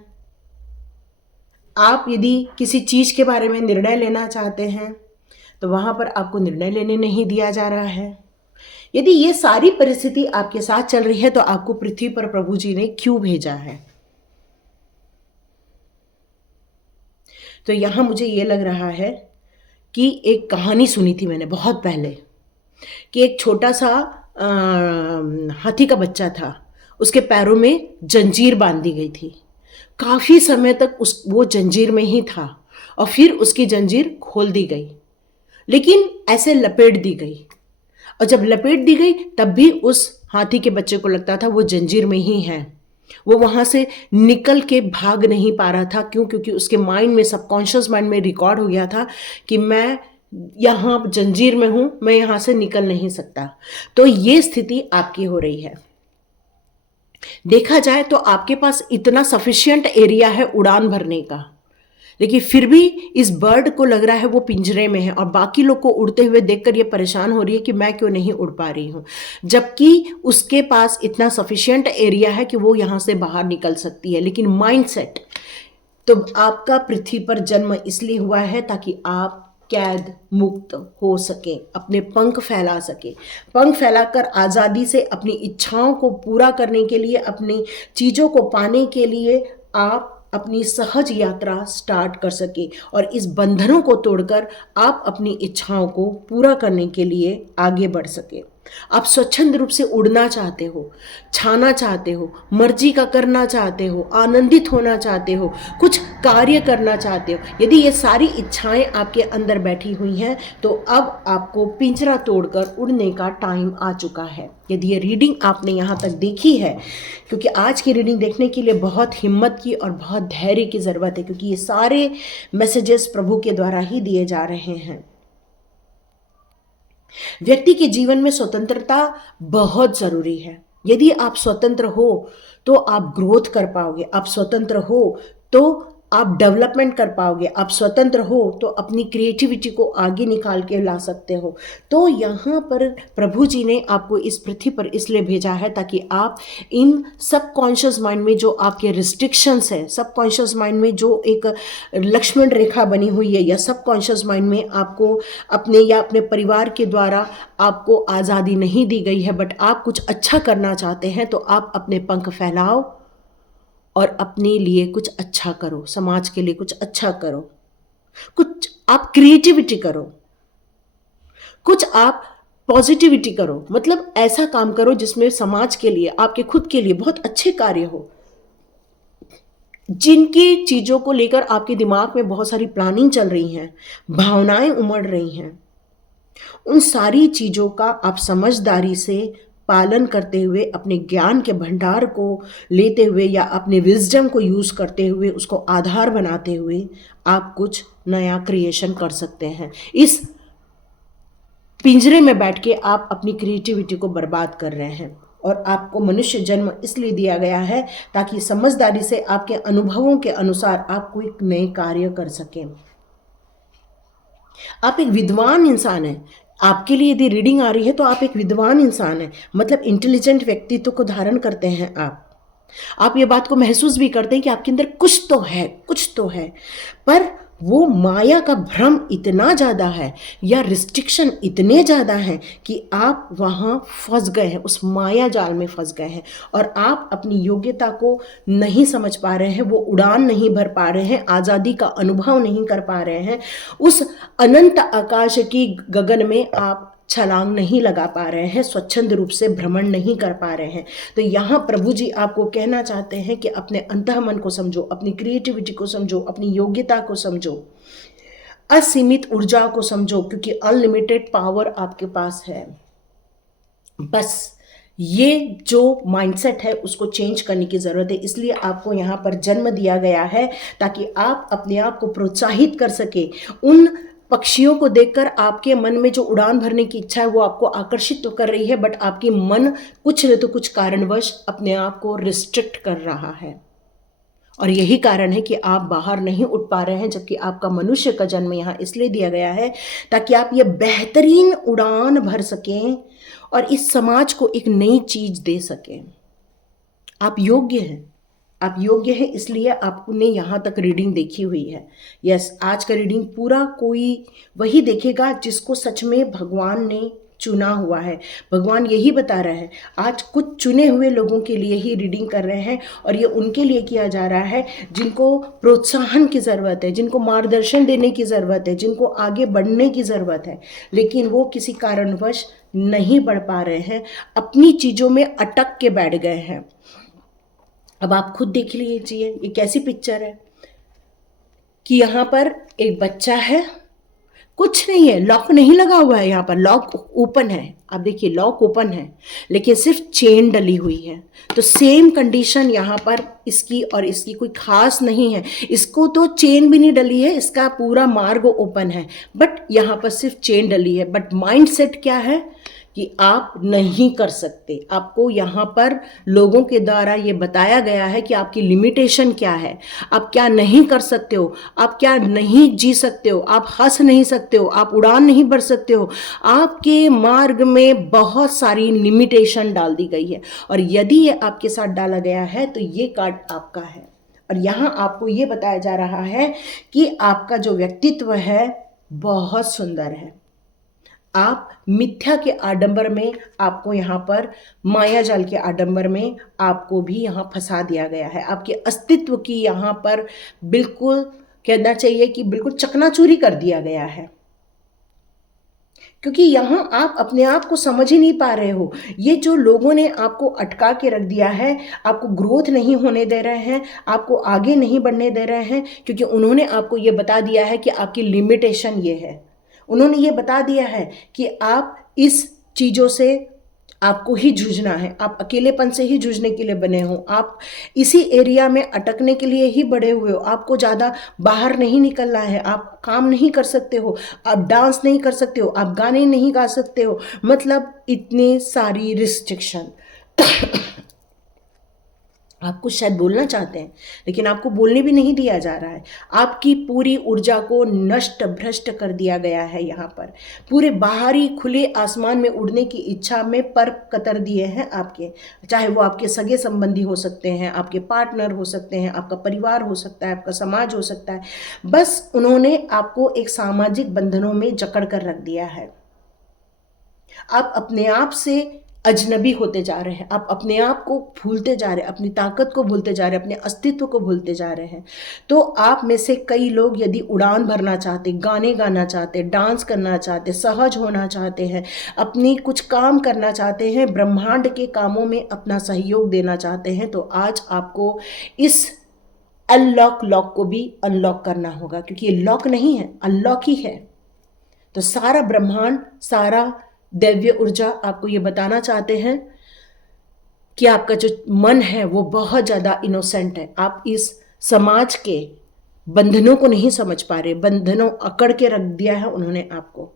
आप यदि किसी चीज़ के बारे में निर्णय लेना चाहते हैं तो वहाँ पर आपको निर्णय लेने नहीं दिया जा रहा है? यदि ये सारी परिस्थिति आपके साथ चल रही है तो आपको पृथ्वी पर प्रभु जी ने क्यों भेजा है? तो यहां मुझे ये लग रहा है कि एक कहानी सुनी थी मैंने बहुत पहले, कि एक छोटा सा हाथी का बच्चा था, उसके पैरों में जंजीर बांध दी गई थी। काफी समय तक वो जंजीर में ही था, और फिर उसकी जंजीर खोल दी गई, लेकिन ऐसे लपेट दी गई, और जब लपेट दी गई तब भी उस हाथी के बच्चे को लगता था वो जंजीर में ही है। वो वहां से निकल के भाग नहीं पा रहा था। क्यों? क्योंकि उसके माइंड में, सबकॉन्शियस माइंड में रिकॉर्ड हो गया था कि मैं यहाँ जंजीर में हूं, मैं यहां से निकल नहीं सकता। तो ये स्थिति आपकी हो रही है। देखा जाए तो आपके पास इतना सफिशिएंट एरिया है उड़ान भरने का, लेकिन फिर भी इस बर्ड को लग रहा है वो पिंजरे में है, और बाकी लोग को उड़ते हुए देखकर ये परेशान हो रही है कि मैं क्यों नहीं उड़ पा रही हूँ, जबकि उसके पास इतना सफिशिएंट एरिया है कि वो यहाँ से बाहर निकल सकती है। लेकिन माइंडसेट, तो आपका पृथ्वी पर जन्म इसलिए हुआ है ताकि आप कैद मुक्त हो सके, अपने पंख फैला सके, पंख फैलाकर आज़ादी से अपनी इच्छाओं को पूरा करने के लिए, अपनी चीज़ों को पाने के लिए आप अपनी सहज यात्रा स्टार्ट कर सके, और इस बंधनों को तोड़कर आप अपनी इच्छाओं को पूरा करने के लिए आगे बढ़ सके। आप स्वच्छंद रूप से उड़ना चाहते हो, छाना चाहते हो, मर्जी का करना चाहते हो, आनंदित होना चाहते हो, कुछ कार्य करना चाहते हो। यदि ये सारी इच्छाएं आपके अंदर बैठी हुई हैं तो अब आपको पिंजरा तोड़कर उड़ने का टाइम आ चुका है। यदि ये रीडिंग आपने यहाँ तक देखी है, क्योंकि आज की रीडिंग देखने के लिए बहुत हिम्मत की और बहुत धैर्य की ज़रूरत है, क्योंकि ये सारे मैसेजेस प्रभु के द्वारा ही दिए जा रहे हैं। व्यक्ति के जीवन में स्वतंत्रता बहुत जरूरी है। यदि आप स्वतंत्र हो तो आप ग्रोथ कर पाओगे, आप स्वतंत्र हो तो आप डेवलपमेंट कर पाओगे, आप स्वतंत्र हो तो अपनी क्रिएटिविटी को आगे निकाल के ला सकते हो। तो यहाँ पर प्रभु जी ने आपको इस पृथ्वी पर इसलिए भेजा है ताकि आप इन सबकॉन्शियस माइंड में जो आपके रिस्ट्रिक्शंस है, सबकॉन्शियस माइंड में जो एक लक्ष्मण रेखा बनी हुई है, या सबकॉन्शियस माइंड में आपको अपने या अपने परिवार के द्वारा आपको आज़ादी नहीं दी गई है, बट आप कुछ अच्छा करना चाहते हैं, तो आप अपने पंख फैलाओ और अपने लिए कुछ अच्छा करो, समाज के लिए कुछ अच्छा करो, कुछ आप क्रिएटिविटी करो, कुछ आप पॉजिटिविटी करो। मतलब ऐसा काम करो जिसमें समाज के लिए, आपके खुद के लिए बहुत अच्छे कार्य हो। जिनकी चीज़ों को लेकर आपके दिमाग में बहुत सारी प्लानिंग चल रही हैं, भावनाएं उमड़ रही हैं, उन सारी चीज़ों का आप समझदारी से पालन करते हुए, अपने ज्ञान के भंडार को लेते हुए या अपने विजडम को यूज़ करते हुए, उसको आधार बनाते हुए आप कुछ नया क्रिएशन कर सकते हैं। इस पिंजरे में बैठ के आप अपनी क्रिएटिविटी को बर्बाद कर रहे हैं। और आपको मनुष्य जन्म इसलिए दिया गया है ताकि समझदारी से आपके अनुभवों के अनुसार आप कोई नए कार्य कर सकें। आप एक विद्वान इंसान हैं। आपके लिए यदि रीडिंग आ रही है तो आप एक विद्वान इंसान हैं, मतलब इंटेलिजेंट व्यक्तित्व को धारण करते हैं। आप ये बात को महसूस भी करते हैं कि आपके अंदर कुछ तो है, कुछ तो है, पर वो माया का भ्रम इतना ज़्यादा है या रिस्ट्रिक्शन इतने ज़्यादा हैं कि आप वहाँ फंस गए हैं, उस माया जाल में फंस गए हैं और आप अपनी योग्यता को नहीं समझ पा रहे हैं, वो उड़ान नहीं भर पा रहे हैं, आज़ादी का अनुभव नहीं कर पा रहे हैं, उस अनंत आकाश की गगन में आप छलांग नहीं लगा पा रहे हैं, स्वच्छंद रूप से भ्रमण नहीं कर पा रहे हैं। तो यहाँ प्रभु जी आपको कहना चाहते हैं कि अपने अंतःमन को समझो, अपनी क्रिएटिविटी को समझो, अपनी योग्यता को समझो, असीमित ऊर्जा को समझो, क्योंकि अनलिमिटेड पावर आपके पास है। बस ये जो माइंडसेट है उसको चेंज करने की ज़रूरत है। इसलिए आपको यहाँ पर जन्म दिया गया है ताकि आप अपने आप को प्रोत्साहित कर सके। उन पक्षियों को देखकर आपके मन में जो उड़ान भरने की इच्छा है वो आपको आकर्षित तो कर रही है, बट आपकी मन कुछ न तो कुछ कारणवश अपने आप को रिस्ट्रिक्ट कर रहा है। और यही कारण है कि आप बाहर नहीं उठ पा रहे हैं, जबकि आपका मनुष्य का जन्म यहाँ इसलिए दिया गया है ताकि आप ये बेहतरीन उड़ान भर सकें और इस समाज को एक नई चीज दे सकें। आप योग्य हैं, आप योग्य हैं, इसलिए आपने यहाँ तक रीडिंग देखी हुई है। यस, आज का रीडिंग पूरा कोई वही देखेगा जिसको सच में भगवान ने चुना हुआ है। भगवान यही बता रहा है, आज कुछ चुने हुए लोगों के लिए ही रीडिंग कर रहे हैं और ये उनके लिए किया जा रहा है जिनको प्रोत्साहन की ज़रूरत है, जिनको मार्गदर्शन देने की ज़रूरत है, जिनको आगे बढ़ने की ज़रूरत है, लेकिन वो किसी कारणवश नहीं बढ़ पा रहे हैं, अपनी चीज़ों में अटक के बैठ गए हैं। अब आप खुद देख लीजिए ये कैसी पिक्चर है कि यहाँ पर एक बच्चा है, कुछ नहीं है, लॉक नहीं लगा हुआ है, यहाँ पर लॉक ओपन है, आप देखिए लॉक ओपन है, लेकिन सिर्फ चेन डली हुई है। तो सेम कंडीशन यहाँ पर इसकी और इसकी कोई खास नहीं है। इसको तो चेन भी नहीं डली है, इसका पूरा मार्ग ओपन है, बट यहाँ पर सिर्फ चेन डली है। बट माइंड सेट क्या है कि आप नहीं कर सकते। आपको यहाँ पर लोगों के द्वारा ये बताया गया है कि आपकी लिमिटेशन क्या है, आप क्या नहीं कर सकते हो, आप क्या नहीं जी सकते हो, आप हंस नहीं सकते हो, आप उड़ान नहीं भर सकते हो। आपके मार्ग में बहुत सारी लिमिटेशन डाल दी गई है और यदि ये आपके साथ डाला गया है तो ये कार्ड आपका है। और यहाँ आपको ये बताया जा रहा है कि आपका जो व्यक्तित्व है बहुत सुंदर है। आप मिथ्या के आडंबर में, आपको यहाँ पर माया जाल के आडंबर में आपको भी यहाँ फंसा दिया गया है। आपके अस्तित्व की यहाँ पर बिल्कुल कहना चाहिए कि बिल्कुल चकनाचूरी कर दिया गया है, क्योंकि यहाँ आप अपने आप को समझ ही नहीं पा रहे हो। ये जो लोगों ने आपको अटका के रख दिया है, आपको ग्रोथ नहीं होने दे रहे हैं, आपको आगे नहीं बढ़ने दे रहे हैं, क्योंकि उन्होंने आपको ये बता दिया है कि आपकी लिमिटेशन ये है। उन्होंने ये बता दिया है कि आप इस चीज़ों से आपको ही जूझना है, आप अकेलेपन से ही जूझने के लिए बने हो, आप इसी एरिया में अटकने के लिए ही बड़े हुए हो, आपको ज़्यादा बाहर नहीं निकलना है, आप काम नहीं कर सकते हो, आप डांस नहीं कर सकते हो, आप गाने नहीं गा सकते हो, मतलब इतनी सारी रिस्ट्रिक्शन। आप कुछ शायद बोलना चाहते हैं, लेकिन आपको बोलने भी नहीं दिया जा रहा है। आपकी पूरी ऊर्जा को नष्ट भ्रष्ट कर दिया गया है। यहाँ पर पूरे बाहरी खुले आसमान में उड़ने की इच्छा में पर कतर दिए हैं आपके, चाहे वो आपके सगे संबंधी हो सकते हैं, आपके पार्टनर हो सकते हैं, आपका परिवार हो सकता है, आपका समाज हो सकता है। बस उन्होंने आपको एक सामाजिक बंधनों में जकड़ कर रख दिया है। आप अपने आप से अजनबी होते जा रहे हैं, आप अपने आप को भूलते जा रहे हैं, अपनी ताकत को भूलते जा रहे हैं, अपने अस्तित्व को भूलते जा रहे हैं। तो आप में से कई लोग यदि उड़ान भरना चाहते, गाने गाना चाहते, डांस करना चाहते, सहज होना चाहते हैं, अपनी कुछ काम करना चाहते हैं, ब्रह्मांड के कामों में अपना सहयोग देना चाहते हैं, तो आज आपको इस लॉक को भी अनलॉक करना होगा, क्योंकि ये लॉक नहीं है, अनलॉक ही है। तो सारा ब्रह्मांड, सारा दैव्य ऊर्जा आपको ये बताना चाहते हैं कि आपका जो मन है वो बहुत ज़्यादा इनोसेंट है। आप इस समाज के बंधनों को नहीं समझ पा रहे, बंधनों अकड़ के रख दिया है उन्होंने आपको।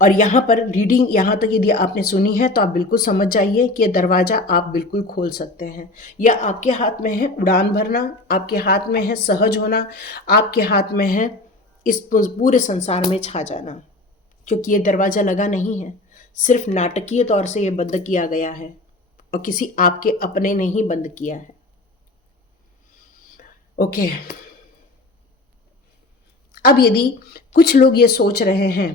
और यहाँ पर रीडिंग यहाँ तक यदि आपने सुनी है तो आप बिल्कुल समझ जाइए कि ये दरवाज़ा आप बिल्कुल खोल सकते हैं। या आपके हाथ में है उड़ान भरना, आपके हाथ में है सहज होना, आपके हाथ में है इस पूरे संसार में छा जाना। क्योंकि ये दरवाज़ा लगा नहीं है, सिर्फ नाटकीय तौर से ये बंद किया गया है और किसी आपके अपने ने ही बंद किया है। ओके, अब यदि कुछ लोग ये सोच रहे हैं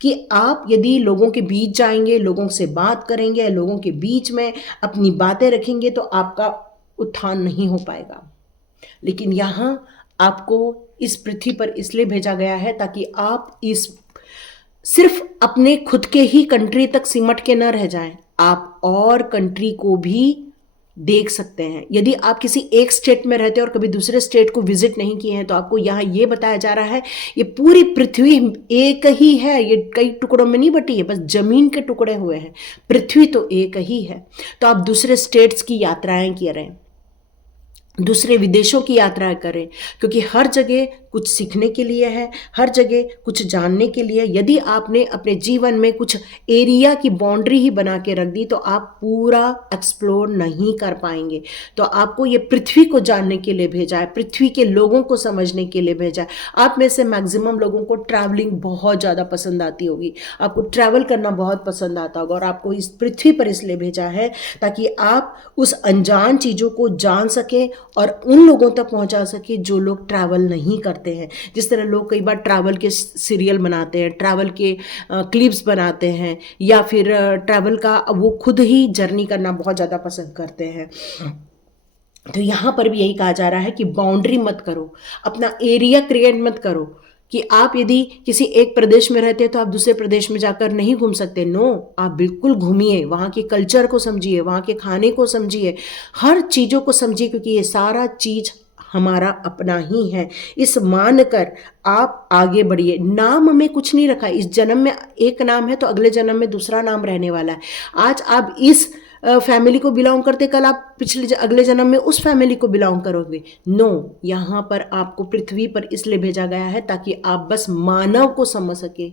कि आप यदि लोगों के बीच जाएंगे, लोगों से बात करेंगे, लोगों के बीच में अपनी बातें रखेंगे तो आपका उत्थान नहीं हो पाएगा। लेकिन यहाँ आपको इस पृथ्वी पर इसलिए भेजा गया है ताकि आप इस सिर्फ अपने खुद के ही कंट्री तक सिमट के न रह जाएं, आप और कंट्री को भी देख सकते हैं। यदि आप किसी एक स्टेट में रहते हैं और कभी दूसरे स्टेट को विजिट नहीं किए हैं तो आपको यहाँ ये बताया जा रहा है ये पूरी पृथ्वी एक ही है, ये कई टुकड़ों में नहीं बटी है, बस जमीन के टुकड़े हुए हैं, पृथ्वी तो एक ही है। तो आप दूसरे स्टेट्स की यात्राएं करें, दूसरे विदेशों की यात्रा करें, क्योंकि हर जगह कुछ सीखने के लिए है, हर जगह कुछ जानने के लिए। यदि आपने अपने जीवन में कुछ एरिया की बाउंड्री ही बना के रख दी तो आप पूरा एक्सप्लोर नहीं कर पाएंगे। तो आपको ये पृथ्वी को जानने के लिए भेजा है, पृथ्वी के लोगों को समझने के लिए भेजा है। आप में से मैक्सिमम लोगों को ट्रैवलिंग बहुत ज़्यादा पसंद आती होगी, आपको ट्रैवल करना बहुत पसंद आता होगा, और आपको इस पृथ्वी पर इसलिए भेजा है ताकि आप उस अनजान चीज़ों को जान सकें और उन लोगों तक पहुंचा सके जो लोग ट्रैवल नहीं करते हैं। जिस तरह लोग कई बार ट्रैवल के सीरियल बनाते हैं, ट्रैवल के क्लिप्स बनाते हैं, या फिर ट्रैवल का वो खुद ही जर्नी करना बहुत ज़्यादा पसंद करते हैं। तो यहाँ पर भी यही कहा जा रहा है कि बाउंड्री मत करो, अपना एरिया क्रिएट मत करो कि आप यदि किसी एक प्रदेश में रहते हैं तो आप दूसरे प्रदेश में जाकर नहीं घूम सकते। नो, आप बिल्कुल घूमिए, वहाँ के कल्चर को समझिए, वहाँ के खाने को समझिए, हर चीज़ों को समझिए, क्योंकि ये सारा चीज़ हमारा अपना ही है। इस मानकर आप आगे बढ़िए। नाम में कुछ नहीं रखा, इस जन्म में एक नाम है तो अगले जन्म में दूसरा नाम रहने वाला है। आज आप इस फैमिली को बिलोंग करते, कल आप अगले जन्म में उस फैमिली को बिलोंग करोगे। नो, यहाँ पर आपको पृथ्वी पर इसलिए भेजा गया है ताकि आप बस मानव को समझ सके,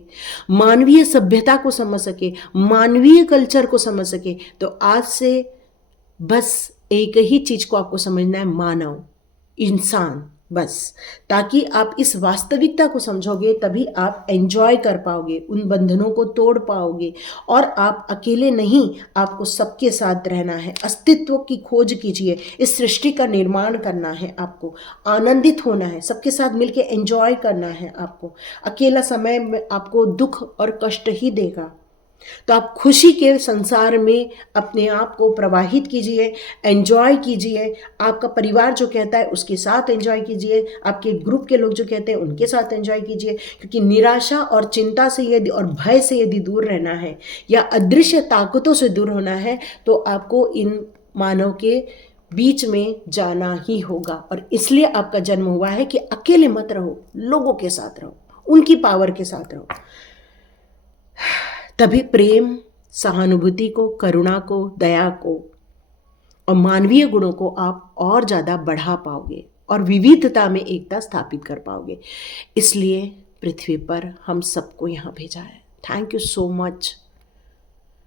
मानवीय सभ्यता को समझ सके, मानवीय कल्चर को समझ सके। तो आज से बस एक ही चीज को आपको समझना है, मानव, इंसान, बस। ताकि आप इस वास्तविकता को समझोगे तभी आप एंजॉय कर पाओगे, उन बंधनों को तोड़ पाओगे। और आप अकेले नहीं, आपको सबके साथ रहना है, अस्तित्व की खोज कीजिए, इस सृष्टि का निर्माण करना है, आपको आनंदित होना है, सबके साथ मिलके एंजॉय करना है। आपको अकेला समय में आपको दुख और कष्ट ही देगा। तो आप खुशी के संसार में अपने आप को प्रवाहित कीजिए, एंजॉय कीजिए। आपका परिवार जो कहता है उसके साथ एंजॉय कीजिए, आपके ग्रुप के लोग जो कहते हैं उनके साथ एंजॉय कीजिए। क्योंकि निराशा और चिंता से यदि और भय से यदि दूर रहना है या अदृश्य ताकतों से दूर होना है तो आपको इन मानव के बीच में जाना ही होगा। और इसलिए आपका जन्म हुआ है कि अकेले मत रहो, लोगों के साथ रहो, उनकी पावर के साथ रहो। तभी प्रेम, सहानुभूति को, करुणा को, दया को और मानवीय गुणों को आप और ज़्यादा बढ़ा पाओगे और विविधता में एकता स्थापित कर पाओगे। इसलिए पृथ्वी पर हम सबको यहाँ भेजा है। थैंक यू सो मच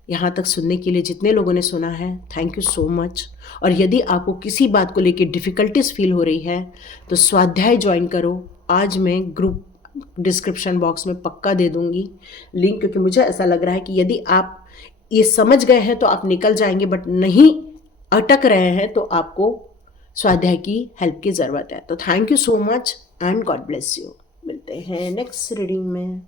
यहाँ तक सुनने के लिए जितने लोगों ने सुना है, थैंक यू सो मच। और यदि आपको किसी बात को लेकर डिफ़िकल्टीज फील हो रही है तो स्वाध्याय ज्वाइन करो। आज मैं ग्रुप डिस्क्रिप्शन बॉक्स में पक्का दे दूंगी लिंक, क्योंकि मुझे ऐसा लग रहा है कि यदि आप ये समझ गए हैं तो आप निकल जाएंगे, बट नहीं अटक रहे हैं तो आपको स्वाध्याय की हेल्प की ज़रूरत है। तो thank you so much and God bless you. मिलते हैं नेक्स्ट रीडिंग में।